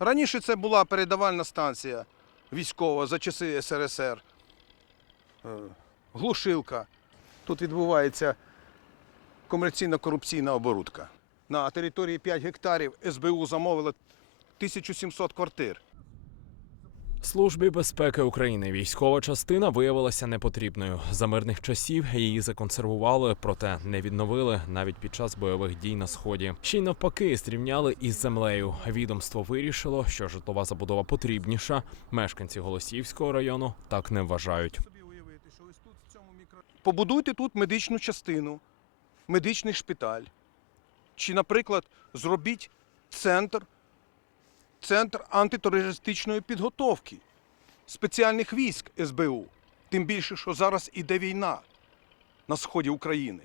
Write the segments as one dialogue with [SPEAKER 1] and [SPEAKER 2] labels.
[SPEAKER 1] Раніше це була передавальна станція військова за часи СРСР. Е, Глушилка. Тут відбувається комерційно-корупційна оборудка. На території 5 гектарів СБУ замовили 1700 квартир.
[SPEAKER 2] Службі безпеки України військова частина виявилася непотрібною. За мирних часів її законсервували, проте не відновили навіть під час бойових дій на сході. Ще й навпаки, зрівняли із землею. Відомство вирішило, що житлова забудова потрібніша. Мешканці Голосіївського району так не вважають.
[SPEAKER 1] Побудуйте тут медичну частину, медичний шпиталь. Чи, наприклад, зробіть центр, центр антитерористичної підготовки спеціальних військ СБУ. Тим більше, що зараз іде війна на сході України.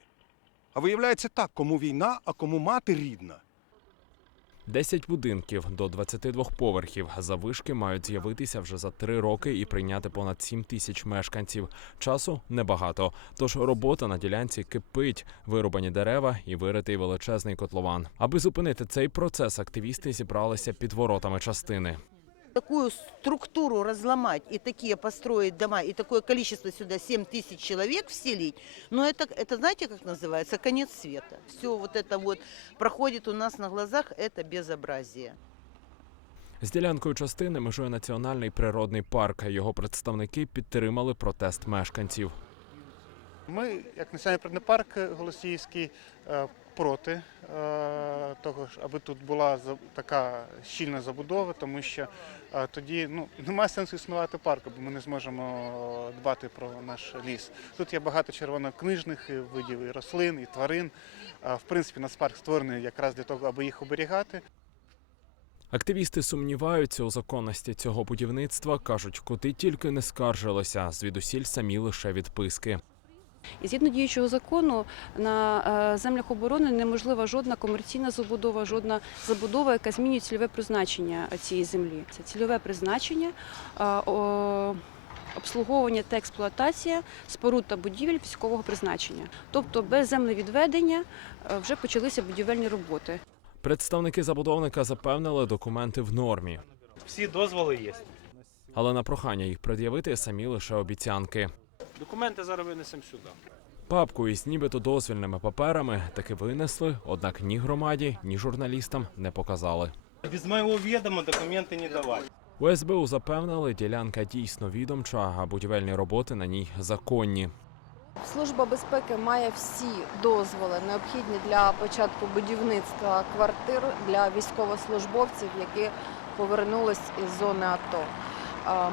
[SPEAKER 1] А виявляється так, кому війна, а кому мати рідна.
[SPEAKER 2] 10 будинків до 22 поверхів завишки мають з'явитися вже за три роки і прийняти понад 7 тисяч мешканців. Часу небагато. Тож робота на ділянці кипить, вирубані дерева і виритий величезний котлован. Аби зупинити цей процес, активісти зібралися під воротами частини
[SPEAKER 3] такую структуру разломать и такие построить дома, и такое количество сюда 7 тысяч человек вселить, но это, это знаете, как называется? Конец света. Все вот это вот проходит у нас на глазах, это безобразие.
[SPEAKER 2] З ділянкою частини межує національний природний парк. Його представники підтримали протест мешканців.
[SPEAKER 4] Ми, як Національний природний парк Голосіївський, е, проти е, того, аби тут була така щільна забудова, тому що е, тоді ну, немає сенсу існувати парку, бо ми не зможемо дбати про наш ліс. Тут є багато червонокнижних видів і рослин, і тварин. Е, В принципі, нацпарк створений якраз для того, аби їх оберігати.
[SPEAKER 2] Активісти сумніваються у законності цього будівництва. кажуть, куди тільки не скаржилися. Звідусіль самі лише відписки.
[SPEAKER 5] І згідно діючого закону на е, землях оборони неможлива жодна комерційна забудова, жодна забудова, яка змінює цільове призначення цієї землі. Це цільове призначення. е, Обслуговування та експлуатація споруд та будівель військового призначення, тобто без землевідведення е, вже почалися будівельні роботи.
[SPEAKER 2] Представники забудовника запевнили, документи в нормі,
[SPEAKER 6] Всі дозволи є.
[SPEAKER 2] але на прохання їх пред'явити самі лише обіцянки.
[SPEAKER 6] Документи зараз винесемо сюди.
[SPEAKER 2] Папку із нібито дозвільними паперами таки винесли, однак ні громаді, ні журналістам не показали.
[SPEAKER 6] Без моєго відома документи не давати.
[SPEAKER 2] У СБУ запевнили, ділянка дійсно відомча, а будівельні роботи на ній законні.
[SPEAKER 7] Служба безпеки має всі дозволи необхідні для початку будівництва квартир для військовослужбовців, які повернулись із зони АТО.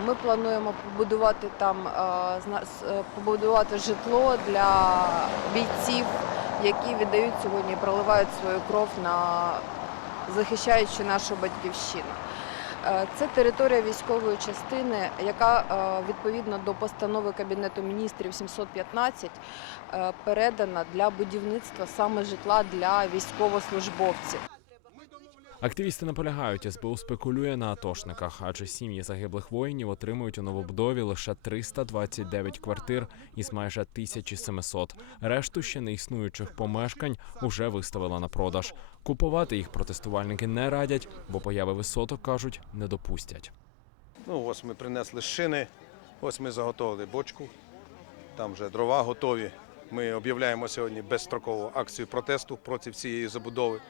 [SPEAKER 7] Ми плануємо побудувати там е, побудувати житло для бійців, які віддають сьогодні, проливають свою кров на захищаючи нашу батьківщину. Е, Це територія військової частини, яка е, відповідно до постанови Кабінету міністрів 715 е, передана для будівництва саме житла для військовослужбовців.
[SPEAKER 2] Активісти наполягають, СБУ спекулює на атошниках, адже сім'ї загиблих воїнів отримують у новобудові лише 329 квартир із майже 1700. Решту ще не існуючих помешкань уже виставила на продаж. Купувати їх протестувальники не радять, бо появи висоток кажуть не допустять.
[SPEAKER 1] Ну, ось ми принесли шини, ось ми заготовили бочку, там вже дрова готові. Ми об'являємо сьогодні безстрокову акцію протесту проти цієї забудови.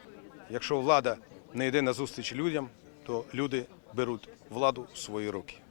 [SPEAKER 1] Якщо влада не йде на зустріч людям, то люди беруть владу в свої руки.